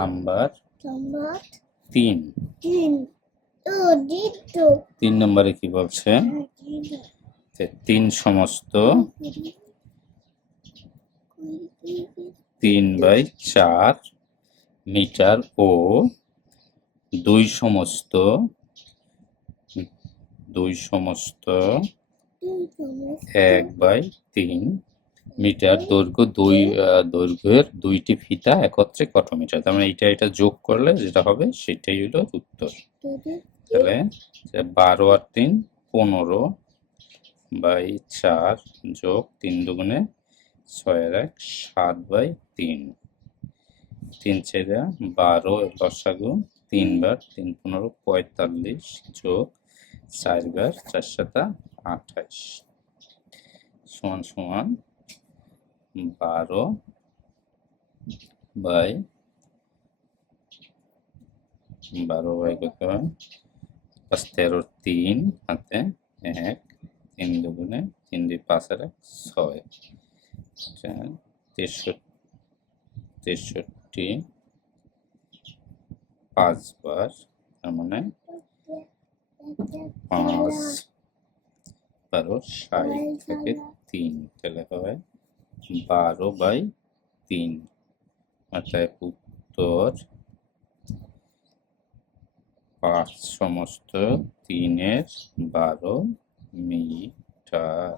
Number 3। 3 নম্বরে কি বলছে? 3 সমস্ত 3/4 মিটার ও 2 সমস্ত 1/3 মিটার দৈর্ঘ্যের 2টি ফিতা একত্রে কত মিটার? তার মানে এটা যোগ করলে যেটা হবে সেটাই হলো উত্তর। তাহলে 12 আর 3 15/4 যোগ 3 দুগুণে 6 আর 1 7/3। 3 ছেড়া 12 লসাগু 3 বার 3 15 45 যোগ 4 বার 4 7 28 সমান সমান 12 বাই কত হয়? 13 3 হাতে 1 3 দুগুণে 3 2 5 আর 1 6 63 5 বার, তার মানে 5 12 60 থেকে 3 তাহলে হয় 12/3। অর্থাৎ উত্তর 5 সমস্ত 3 এর 12 মিটার।